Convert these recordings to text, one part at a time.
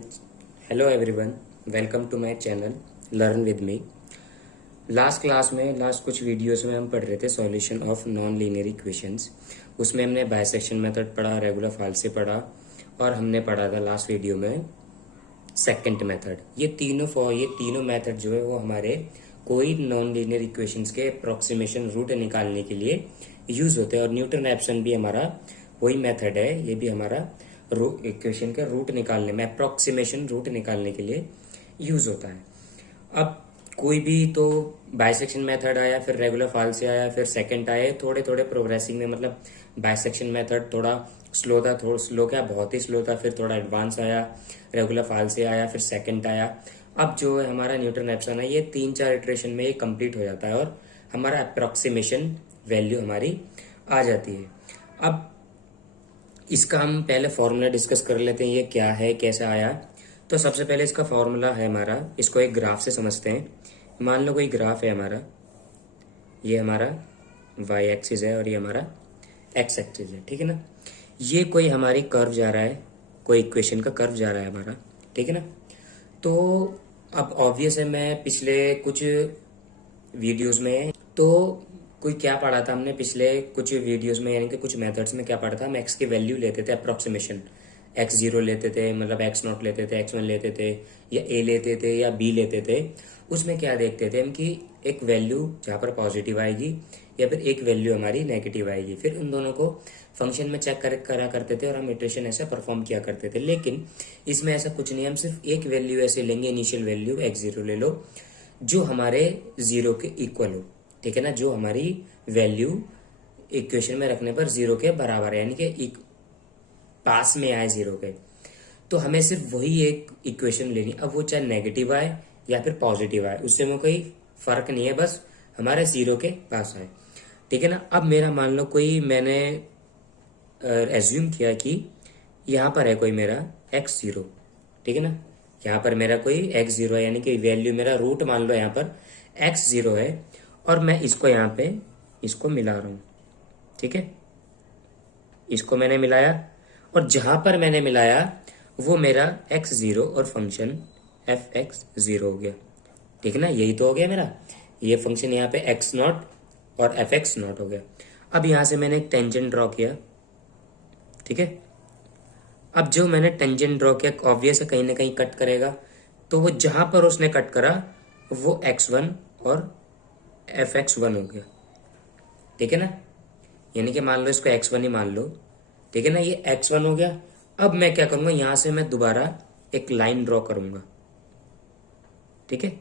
Hello everyone, welcome to my channel learn with me. Last class में कुछ videos में हम पढ़ रहे थे solution of non linear equations. उसमें हमने बाइसेक्शन मेथड पढ़ा, रेगुलर फाल्से पढ़ा और हमने पढ़ा था लास्ट वीडियो में सेकंड मेथड। ये तीनों मेथड जो है वो हमारे कोई नॉन लीनियर इक्वेशंस के अप्रोक्सीमेशन रूट निकालने के लिए यूज होते हैं। और न्यूटन रैप्सन भी हमारा वही मेथड है, ये भी हमारा इक्वेशन का रूट निकालने में, अप्रोक्सीमेशन रूट निकालने के लिए यूज होता है। अब कोई भी तो बाइसेक्शन मेथड आया, फिर रेगुलर फाल्से आया, फिर सेकंड आया, थोड़े थोड़े प्रोग्रेसिंग में, मतलब बाइसेक्शन मेथड थोड़ा स्लो था, थोड़ा स्लो क्या बहुत ही स्लो था, फिर थोड़ा एडवांस आया, रेगुलर फाल्से आया, फिर सेकंड आया। अब जो है हमारा न्यूटन रैप्सन है, ये 3-4 इटरेशन में ये कंप्लीट हो जाता है और हमारा अप्रोक्सीमेशन वैल्यू हमारी आ जाती है। अब इसका हम पहले फॉर्मूला डिस्कस कर लेते हैं, ये क्या है, कैसे आया। तो सबसे पहले इसका फॉर्मूला है हमारा, इसको एक ग्राफ से समझते हैं। मान लो कोई ग्राफ है हमारा, ये हमारा y एक्सिस है और ये हमारा x एक्सिस है, ठीक है ना। ये कोई हमारी कर्व जा रहा है, कोई इक्वेशन का कर्व जा रहा है हमारा, ठीक है ना। तो अब ऑब्वियस है, मैं पिछले कुछ वीडियोस में तो कोई क्या पढ़ा था हमने पिछले कुछ वीडियोस में, यानी कि कुछ मेथड्स में क्या पढ़ा था, हम एक्स की वैल्यू लेते थे अप्रोक्सीमेशन, x0 लेते थे, मतलब x0 लेते थे, x1 लेते थे, या a लेते थे या b लेते थे। उसमें क्या देखते थे हम कि एक वैल्यू जहाँ पर पॉजिटिव आएगी या फिर एक वैल्यू हमारी नेगेटिव आएगी, फिर उन दोनों को फंक्शन में चेक करा करते थे और हम इटरेशन ऐसा परफॉर्म किया करते थे। लेकिन इसमें ऐसा कुछ नहीं, हम सिर्फ एक वैल्यू ऐसे लेंगे, इनिशियल वैल्यू x0 ले लो जो हमारे 0 के इक्वल हो, ठीक है ना, जो हमारी वैल्यू इक्वेशन में रखने पर 0 के बराबर है, यानी कि पास में आए 0 के। तो हमें सिर्फ वही एक इक्वेशन लेनी, अब वो चाहे नेगेटिव आए या फिर पॉजिटिव आए, उससे में कोई फर्क नहीं है, बस हमारे 0 के पास आए, ठीक है ना। अब मेरा मान लो कोई, मैंने एज्यूम किया कि यहाँ पर है कोई मेरा x0, ठीक है ना, यहाँ पर मेरा कोई x0 है, यानी कि वैल्यू मेरा रूट मान लो यहाँ पर x0 है और मैं इसको यहाँ पे इसको मिला रहा हूँ, ठीक है। इसको मैंने मिलाया और जहां पर मैंने मिलाया वो मेरा x0 और फंक्शन fx0 हो गया, ठीक है ना। यही तो हो गया मेरा, ये फंक्शन यहाँ पे x0 और fx0 हो गया। अब यहां से मैंने एक टेंजेंट ड्रॉ किया, ठीक है। अब जो मैंने टेंजेंट ड्रॉ किया, ऑब्वियस है कहीं ना कहीं कट करेगा, तो वो जहां पर उसने कट करा वो x1 और fx1 हो गया, ठीक है ना। यानी कि मान लो इसको x1 ही मान लो, ठीक है ना, ये x1 हो गया। अब मैं क्या करूंगा, यहां से मैं दोबारा एक लाइन ड्रॉ करूंगा, ठीक है।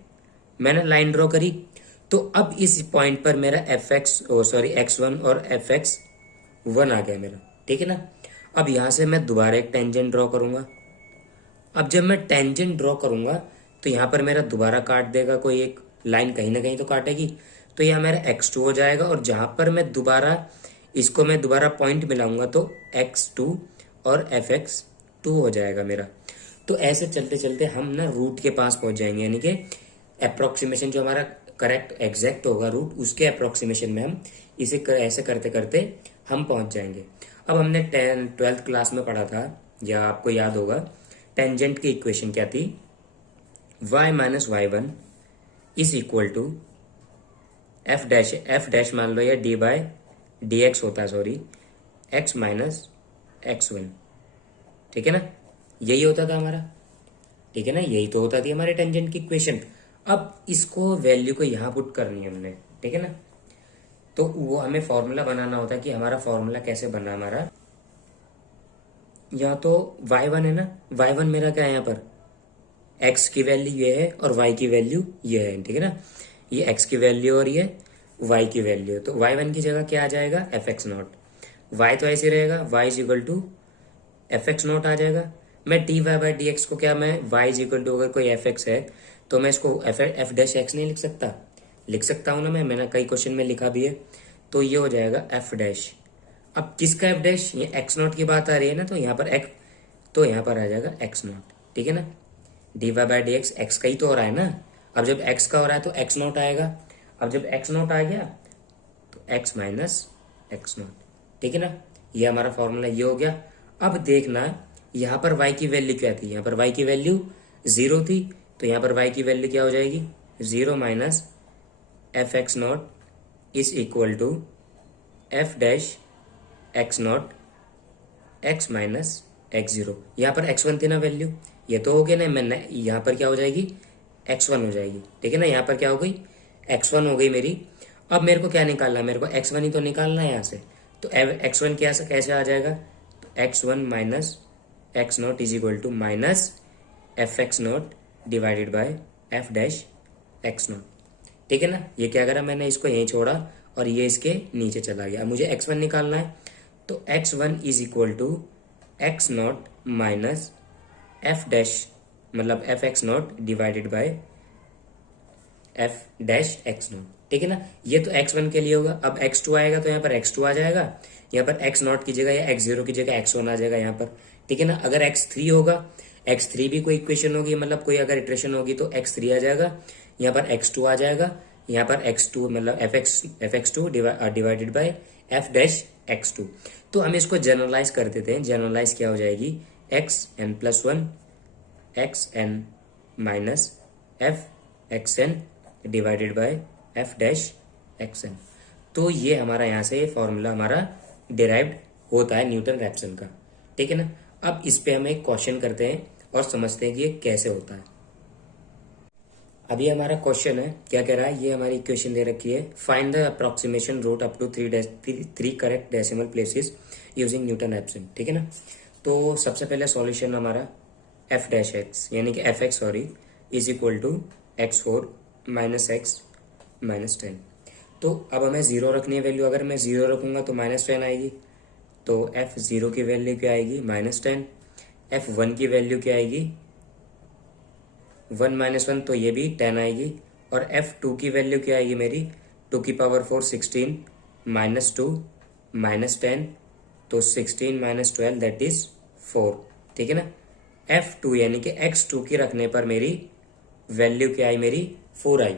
मैंने लाइन ड्रॉ करी, तो अब इस पॉइंट पर मेरा x1 और fx1 आ गया मेरा, ठीक है ना। अब यहां से मैं दोबारा एक टेंजेंट ड्रॉ करूंगा। अब जब मैं टेंजेंट ड्रॉ करूंगा तो यहां पर मेरा दोबारा काट देगा, कोई एक लाइन कहीं ना कहीं तो काटेगी, तो यह मेरा x2 हो जाएगा। और जहां पर मैं दोबारा पॉइंट मिलाऊंगा तो x2 और fx2 हो जाएगा मेरा। तो ऐसे चलते चलते हम ना रूट के पास पहुंच जाएंगे, यानी कि अप्रोक्सीमेशन जो हमारा करेक्ट एग्जैक्ट होगा रूट, उसके अप्रोक्सीमेशन में हम इसे ऐसे करते करते हम पहुंच जाएंगे। अब हमने 12th क्लास में पढ़ा था, या आपको याद होगा, टेंजेंट की इक्वेशन क्या थी, y minus y1 is equal to f dash मान लो, या डी बाय डी एक्स होता है, सॉरी, x माइनस x1, ठीक है ना। यही होता था हमारा, ठीक है ना, यही तो होता थी हमारे टेंजेंट की इक्वेशन। अब इसको वैल्यू को यहां पुट करनी है हमने, ठीक है ना। तो वो हमें फॉर्मूला बनाना होता है कि हमारा फॉर्मूला कैसे बना हमारा, या तो y1 है ना, y1 मेरा क्या है, यहाँ पर x की वैल्यू ये है और y की वैल्यू ये है, ठीक है ना। ये x की वैल्यू और ये y की वैल्यू, तो y1 की जगह क्या आ जाएगा, fx0। y तो ऐसे रहेगा, y is equal to fx0 आ जाएगा। मैं dy बाई डी एक्स को क्या, मैं y इज इक्वल टू, अगर कोई fx है तो मैं इसको f डैश x नहीं लिख सकता हूं ना, मैंने कई क्वेश्चन में लिखा भी है। तो ये हो जाएगा f डैश। अब किसका f डैश, ये x0 की बात आ रही है ना, तो यहाँ पर x, तो यहाँ पर आ जाएगा x0, ठीक है ना। dy by D x x का ही तो हो रहा है ना। अब जब x का हो रहा है तो x0 आएगा। अब जब x0 आ गया तो x माइनस x0, ठीक है ना। ये हमारा फॉर्मूला ये हो गया। अब देखना यहाँ पर y की वैल्यू क्या थी, यहाँ पर y की वैल्यू 0 थी, तो यहाँ पर y की वैल्यू क्या हो जाएगी, 0 minus f x naught is equal to f dash x naught x minus x zero. यहाँ पर x1 थी ना वैल्यू, ये तो हो गया ना, मैं यहाँ पर क्या हो जाएगी, x1 हो जाएगी, ठीक है ना। यहाँ पर क्या हो गई, x1 हो गई मेरी। अब मेरे को क्या निकालना है, मेरे को x1 ही तो निकालना है यहाँ से। तो x1 कैसे आ जाएगा, तो x1 minus x naught is equal to minus f x naught divided by F dash x naught, ठीक है ना। ये क्या करा मैंने, इसको यहीं छोड़ा और ये इसके नीचे चला गया। अब मुझे x1 निकालना है, तो x1 is equal to X naught minus F dash मतलब F x naught divided by F dash x naught, ठीक है ना। ये तो x1 के लिए होगा। अब x2 आएगा तो यहाँ पर x2 आ जाएगा, यहाँ पर x नॉट की जगह या x0 की जगह x1 आ जाएगा यहाँ पर, ठीक है ना। अगर x3 होगा, x3 भी कोई इक्वेशन होगी, मतलब कोई अगर इटरेशन होगी तो x3 आ जाएगा, यहाँ पर x2 आ जाएगा, यहाँ पर x2 मतलब F x two divided by F dash x2। तो हम इसको जनरलाइज कर देते हैं। जनरलाइज क्या हो जाएगी, x n plus one x n minus f x n divided by F dash x n. तो ये हमारा यहाँ से फॉर्मूला हमारा डिराइव्ड होता है न्यूटन रैप्सन का, ठीक है ना। अब इस पे हम एक क्वेश्चन करते हैं और समझते हैं कि ये कैसे होता है। अभी हमारा क्वेश्चन है, क्या कह रहा है, ये हमारी इक्वेशन दे रखी है, find the approximation root up to three correct decimal places using Newton Raphson, ठीक है ना। तो सबसे पहले सॉल्यूशन हमारा एफ डैश एक्स यानी कि f x sorry is equal to x4 minus x minus 10। तो अब हमें जीरो रखनी है वैल्यू, अगर मैं जीरो रखूंगा तो -10 आएगी, तो f0 की वैल्यू क्या आएगी, -10। f1 की वैल्यू क्या आएगी, 1 - 1 तो ये भी 10 आएगी। और f2 की वैल्यू क्या आएगी मेरी, 2 की पावर 4 16 -2 -10, तो 16 - 12 दैट इज 4, ठीक है ना। f2 यानी कि x2 की रखने पर मेरी वैल्यू क्या आई, मेरी 4 आई।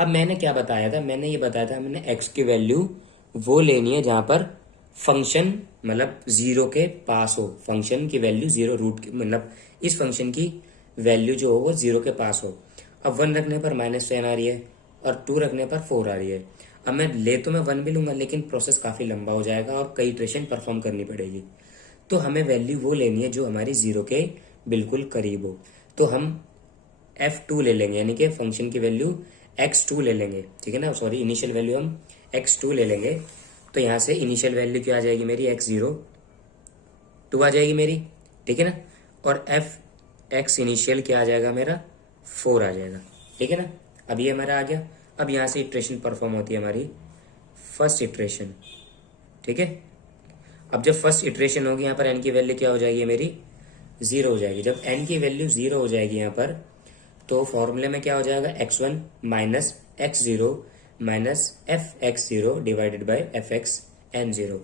अब मैंने क्या बताया था, मैंने ये बताया था मैंने x की वैल्यू वो लेनी है जहां पर फंक्शन मतलब जीरो के पास हो, फंक्शन की वैल्यू जीरो रूट की मतलब इस फंक्शन की वैल्यू जो हो वो जीरो के पास हो। अब 1 रखने पर -10 आ रही है और 2 रखने पर 4 आ रही है। अब मैं ले तो मैं 1 भी लूंगा, लेकिन प्रोसेस काफी लंबा हो जाएगा और कई इटरेशन परफॉर्म करनी पड़ेगी। तो हमें वैल्यू वो लेनी है जो हमारी जीरो के बिल्कुल करीब हो। तो हम f2 ले लेंगे यानी कि फंक्शन की वैल्यू x2 ले लेंगे, ठीक है ना, सॉरी इनिशियल वैल्यू हम x2 ले लेंगे। तो यहाँ से इनिशियल वैल्यू क्या आ जाएगी मेरी, x0 2 आ जाएगी मेरी, ठीक है ना। और x इनिशियल क्या आ जाएगा मेरा, 4 आ जाएगा, ठीक है ना। अब ये हमारा आ गया। अब यहाँ से इटरेशन परफॉर्म होती है हमारी फर्स्ट इटरेशन, ठीक है। अब जब फर्स्ट इटरेशन होगी यहाँ पर n की वैल्यू क्या हो जाएगी मेरी, 0 हो जाएगी। जब n की वैल्यू 0 हो जाएगी यहाँ पर, तो फॉर्मूले में क्या हो जाएगा, x1 minus x0 minus f x zero divided by f x n zero.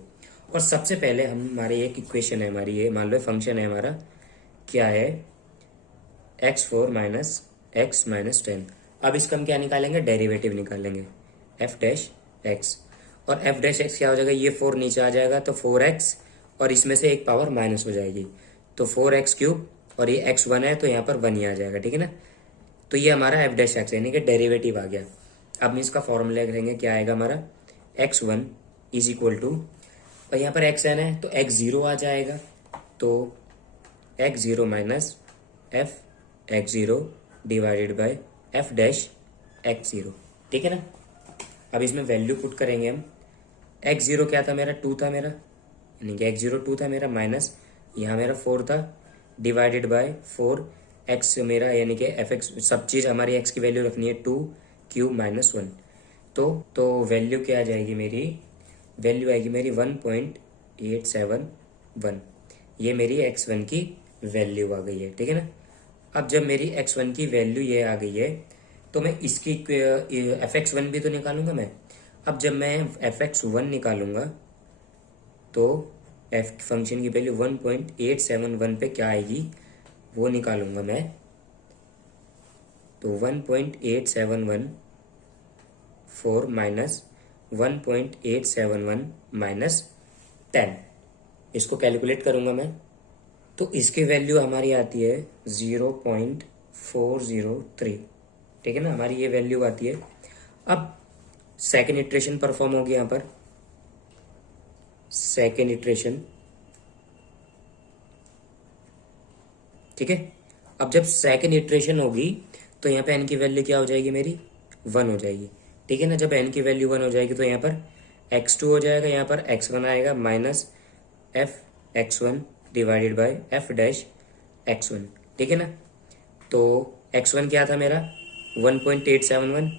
और सबसे पहले हम हमारी एक इक्वेशन है हमारी, ये मान लो फंक्शन है हमारा, क्या है, x4 माइनस एक्स माइनस 10। अब इसका हम क्या निकालेंगे, डेरिवेटिव निकालेंगे एफ डैश एक्स। और एफ डैश एक्स क्या हो जाएगा, ये 4 नीचे आ जाएगा तो 4x और इसमें से एक पावर माइनस हो जाएगी तो 4x क्यूब, और ये x1 है तो यहाँ पर 1 ही आ जाएगा, ठीक है ना। तो ये हमारा एफ डैश एक्स यानी कि डेरिवेटिव आ गया। अब हम इसका फॉर्मूला करेंगे, क्या आएगा हमारा, x1 इज इक्वल टू, और यहाँ पर xn है तो x0 आ जाएगा, तो x0 minus F x0 divided by F dash x0, ठीक है ना। अब इसमें वैल्यू पुट करेंगे हम, x0 क्या था मेरा, 2 था मेरा, यानी कि x0 2 था मेरा, माइनस यहाँ मेरा 4 था, डिवाइडेड बाय 4 x मेरा यानी कि एफ एक्स, सब चीज़ हमारी x की वैल्यू रखनी है 2 क्यूब माइनस 1। तो वैल्यू क्या आ जाएगी मेरी, वैल्यू आएगी मेरी 1.871। ये मेरी x1 की वैल्यू आ गई है, ठीक है ना। अब जब मेरी x1 की वैल्यू ये आ गई है तो मैं इसकी fx1 भी तो निकालूंगा मैं। अब जब मैं fx1 निकालूंगा तो f फंक्शन की वैल्यू 1.871 पे क्या आएगी वो निकालूंगा मैं। तो 1.871 4 माइनस 1.871 माइनस 10, इसको कैलकुलेट करूंगा मैं। तो इसकी वैल्यू हमारी आती है 0.403, ठीक है ना, हमारी ये वैल्यू आती है। अब सेकेंड इटरेशन परफॉर्म होगी यहाँ पर, सेकेंड इटरेशन, ठीक है। अब जब सेकेंड इटरेशन होगी तो यहाँ पे n की वैल्यू क्या हो जाएगी मेरी, 1 हो जाएगी, ठीक है ना। जब n की वैल्यू 1 हो जाएगी तो यहाँ पर x2 हो जाएगा, यहाँ पर x1 आएगा minus F x1 divided by F dash x1, ठीक है ना। तो x1 क्या था मेरा 1.871,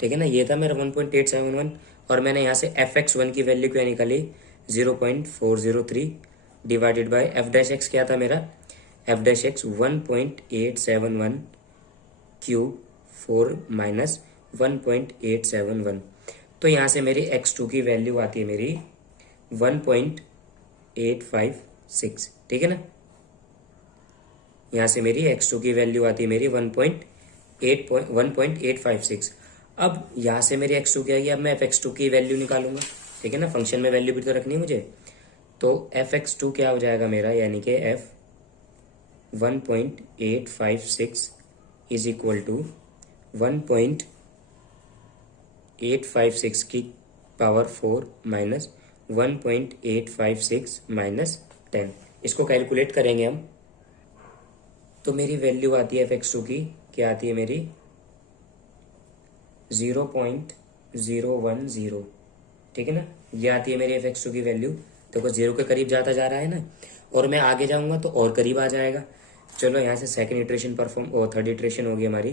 ठीक है ना, ये था मेरा 1.871, और मैंने यहाँ से fx1 की वैल्यू क्या निकाली 0.403 divided by F dash x क्या था मेरा, F dash x 1.871 cube 4 minus 1.871। तो यहाँ से मेरी x2 की वैल्यू आती है मेरी 1.856, ठीक है ना। यहाँ से मेरी x2 की वैल्यू आती है मेरी 1.856। अब यहाँ से मेरी x2 क्या आएगी, अब मैं fx2 की वैल्यू निकालूंगा, ठीक है ना, फंक्शन में वैल्यू भी तो रखनी है मुझे। तो fx2 क्या हो जाएगा मेरा, यानी कि f 1.856 इज इक्वल टू 1.856 की पावर 4 माइनस 1.856 माइनस 10, इसको कैलकुलेट करेंगे हम। तो मेरी वैल्यू आती है fx2 की, क्या आती है मेरी 0.010, ठीक है ना, ये आती है मेरी fx2 की वैल्यू। देखो 0 के करीब जाता जा रहा है ना, और मैं आगे जाऊंगा तो और करीब आ जाएगा। चलो यहाँ से सेकंड इटरेशन परफॉर्म और थर्ड इटरेशन होगी हमारी।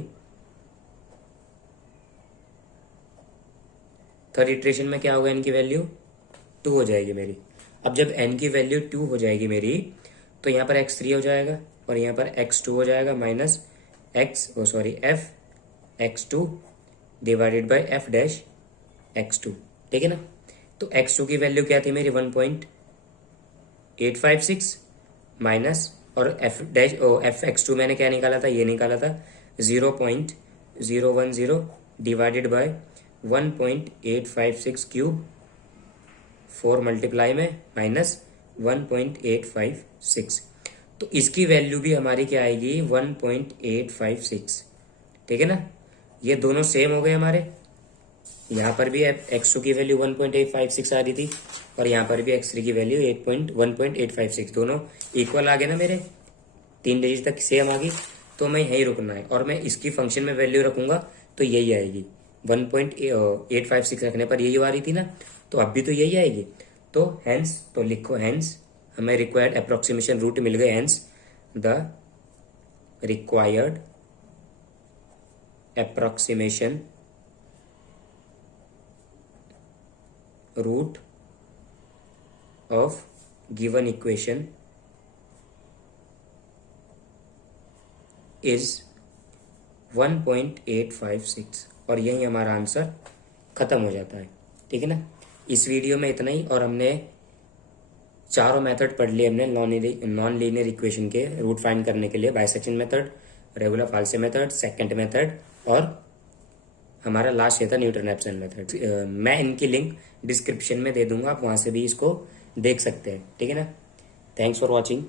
थर्ड इटरेशन में क्या होगा, n की वैल्यू 2 हो जाएगी मेरी। अब जब n की वैल्यू 2 हो जाएगी मेरी, तो यहाँ पर x3 हो जाएगा और यहाँ पर x2 हो जाएगा minus f x2 divided by f dash x2, ठीक है ना। तो x2 की वैल्यू क्या थी मेरी 1.856 माइनस, और f डैश f x2 मैंने क्या निकाला था, ये निकाला था 0.010 डिवाइडेड बाय 1.856 क्यूब 4 मल्टीप्लाई में माइनस 1.856। तो इसकी वैल्यू भी हमारी क्या आएगी 1.856, ठीक है ना। ये दोनों सेम हो गए हमारे, यहाँ पर भी x2 की वैल्यू 1.856 आ रही थी और यहाँ पर भी x3 की वैल्यू 1.856, दोनों इक्वल आ गए ना मेरे, 3 डिजिट तक सेम आ गई। तो मैं यही रुकना है और मैं इसकी फंक्शन में वैल्यू रखूंगा तो यही आएगी, 1.856 रखने पर यही आ रही थी ना, तो अब भी तो यही आएगी। तो हेंस, तो लिखो हेंस, हमें रिक्वायर्ड अप्रोक्सीमेशन रूट मिल गए, hence the required approximation root of given equation is 1.856, और यही हमारा आंसर खत्म हो जाता है, ठीक है ना। इस वीडियो में इतना ही, और हमने चारों मेथड पढ़ लिए हमने नॉन लीनियर इक्वेशन के रूट फाइंड करने के लिए, bisection method, regula falsi method, secant method, और हमारा लास्ट ये था न्यूटन-रैप्सन मेथड। मैं इनकी लिंक डिस्क्रिप्शन में दे दूंगा, आप वहां से भी इसको देख सकते हैं, ठीक है ना। Thanks for watching.